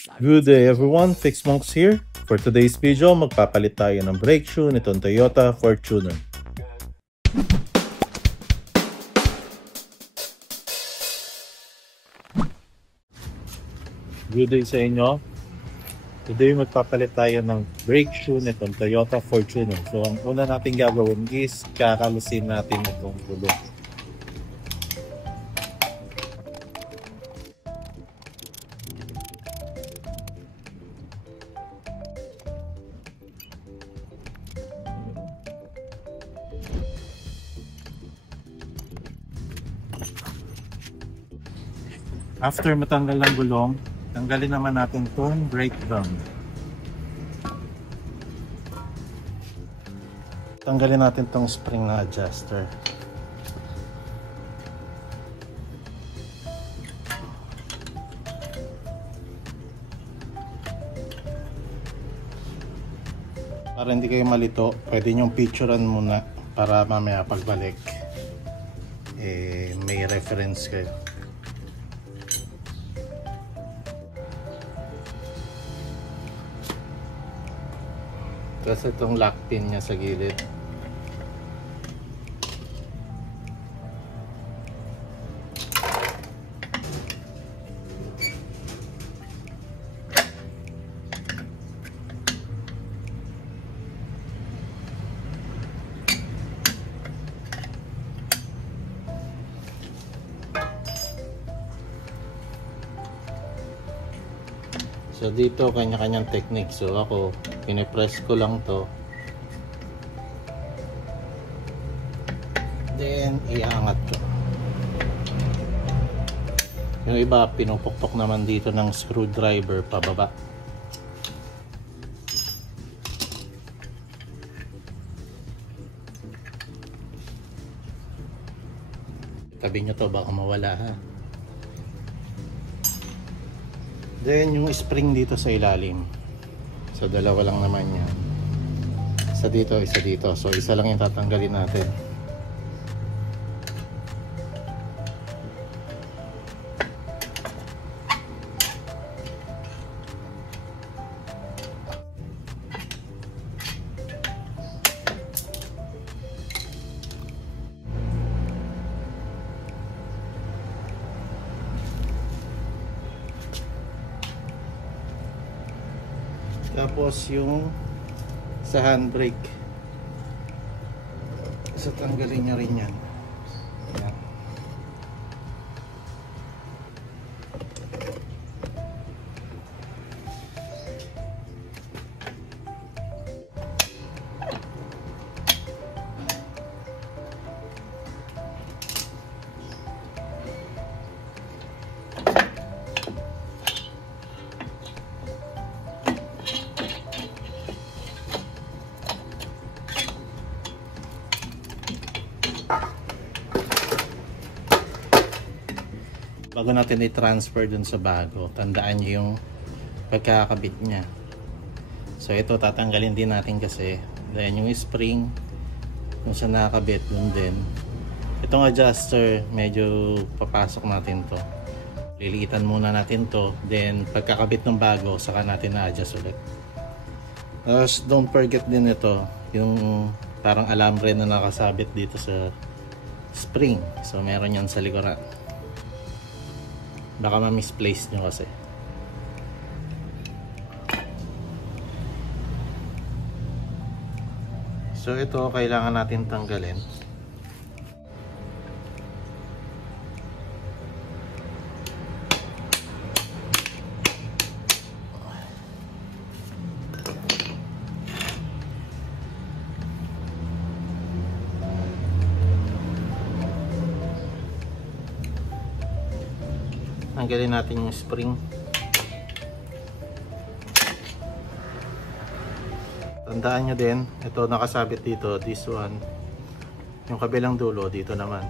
Good day everyone, Fix Monks here. For today's video, magpapalit tayo ng brake shoe nitong Toyota Fortuner. Good day sa inyo. Today magpapalit tayo ng brake shoe nitong Toyota Fortuner. So ang una natin gagawin is kakalisin natin itong gulong. After matanggal ang gulong, tanggalin naman natin itong brake drum. Tanggalin natin itong spring na adjuster. Para hindi kayo malito, pwede nyong picturean muna para mamaya pagbalik may reference kayo. Tapos itong lock pin niya sa gilid. So dito kanya-kanyang technique. So ako, pinipress ko lang to. Then iangat ko. Yung iba pinupukpok naman dito ng screwdriver pababa. Tabi nyo to, baka mawala ha. Then yung spring dito sa ilalim. So dalawa lang naman yan. Isa dito, isa dito. So isa lang yung tatanggalin natin. Tapos yung sa handbrake, so tanggalin nyo rin yan. Ayan. Bago natin i-transfer dun sa bago, tandaan nyo yung pagkakabit nya. So ito tatanggalin din natin kasi then yung spring kung saan nakakabit dun din. Itong adjuster medyo papasok natin to, liliitan muna natin to, then pagkakabit ng bago saka natin na-adjust ulit. Tapos don't forget din ito yung parang alambre na nakasabit dito sa spring. So meron yan sa likuran. Baka ma-misplace nyo kasi. So ito kailangan natin tanggalin. Tanggalin natin yung spring. Tandaan nyo din, ito nakasabit dito, this one. Yung kabilang dulo, dito naman.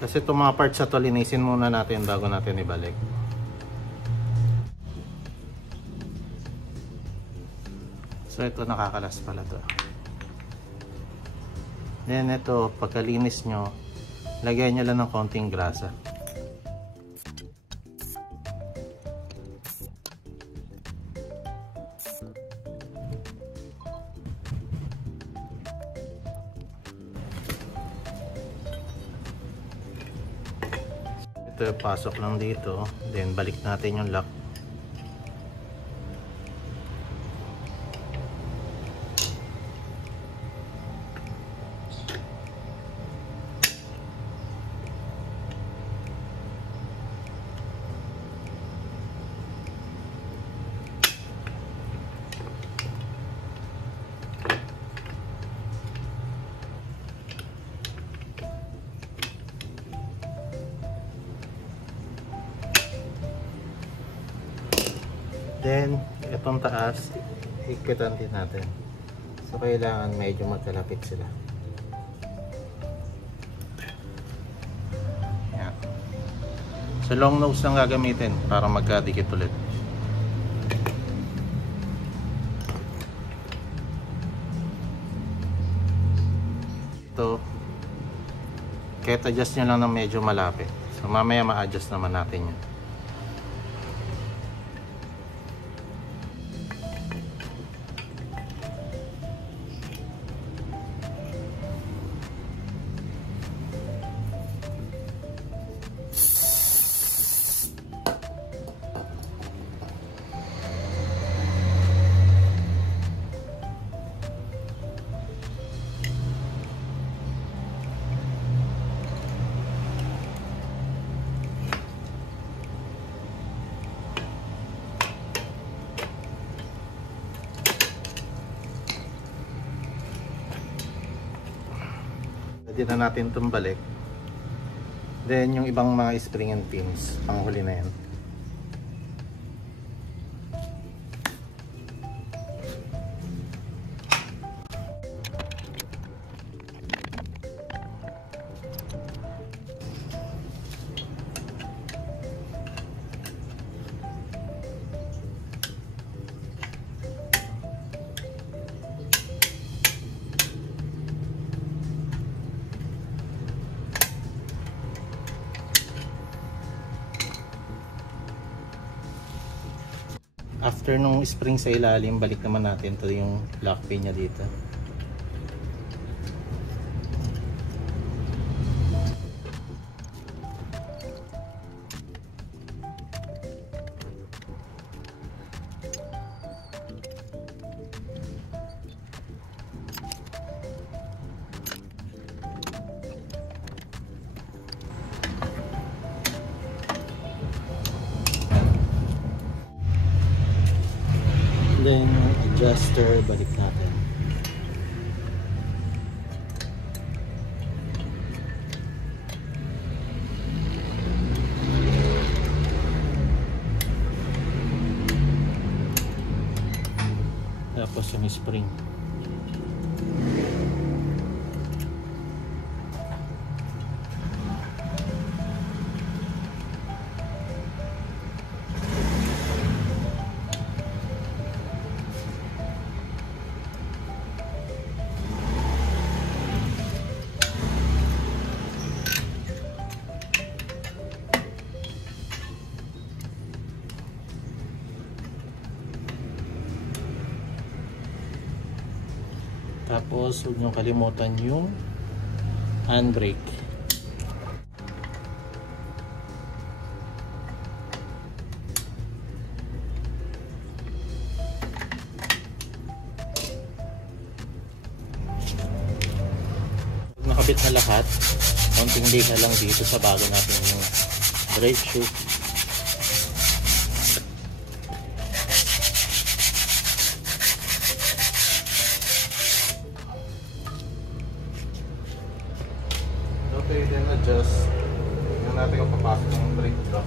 Kasi itong mga parts na to, linisin muna natin bago natin ibalik. So ito nakakalas pala to. Then ito, pagkalinis nyo, lagyan nyo lang ng konting grasa. Ito, pasok lang dito, then balik natin yung lock. Then, itong taas, higpitan din natin. So, kailangan medyo magkalapit sila. Yan. So, long nose lang gagamitin para magkadikit ulit. Ito, kahit adjust nyo lang ng medyo malapit. So, mamaya ma-adjust naman natin yun. Pwede na natin itong balik. Then yung ibang mga spring and pins, panghuli na yan. After nung spring sa ilalim, balik naman natin to yung lock pin niya dito. Then adjuster, balik natin. Tapos yung spring. Tapos huwag nyo kalimutan yung handbrake. Nakabit na lahat, konting liha lang dito sa bago natin yung brake shoe. Okay, then adjust. Tingnan natin kung papasok ng brake drum.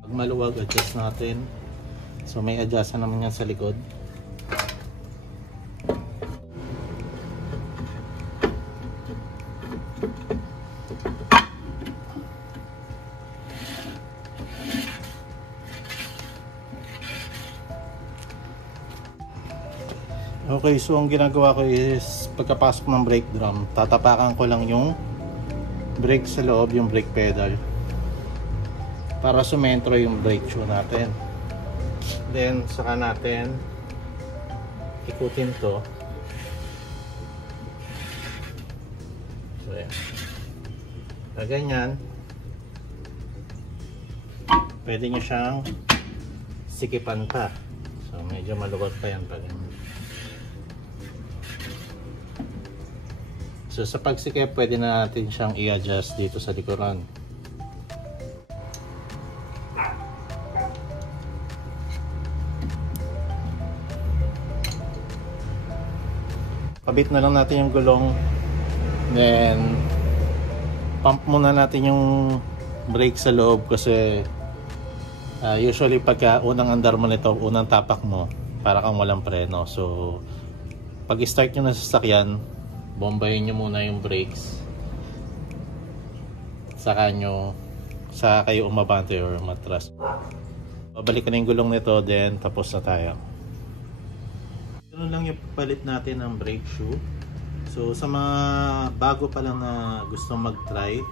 Pag maluwag, adjust natin. So may adjust naman yan sa likod. Okay, so ang ginagawa ko is pagkapasok ng brake drum, tatapakan ko lang yung brake sa loob, yung brake pedal, para sumentro yung brake shoe natin. Then saka natin ikutin to. So yan, ganyan. Pwede nyo siyang sikipan pa. So medyo malukot pa yan pag. So sa pagsikip, pwede na natin siyang i-adjust dito sa likuran. Kabit na lang natin yung gulong. Then pump muna natin yung brake sa loob kasi usually pagka unang andar mo nito, unang tapak mo, para kang walang preno. So pag start nyo na sa sasakyan, bombayin nyo muna yung brakes, saka kayo umabante or matras. Babalik na yung gulong nito, then tapos na tayo. Ganun lang yung palit natin ng brake shoe. So sa mga bago pa lang na gustong mag-try,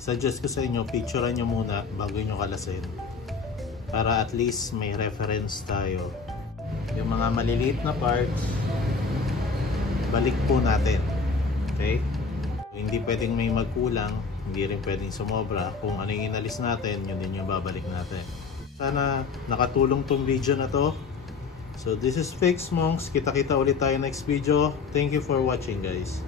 suggest ko sa inyo, picturean nyo muna bago nyo kalasin, para at least may reference tayo. Yung mga maliliit na parts, balik po natin. Okay? Hindi pwedeng may magkulang, hindi rin pwedeng sumobra. Kung ano yung inalis natin, yun din yung babalik natin. Sana nakatulong tong video na to. So this is Fix Monks. Kita-kita ulit tayo next video. Thank you for watching, guys.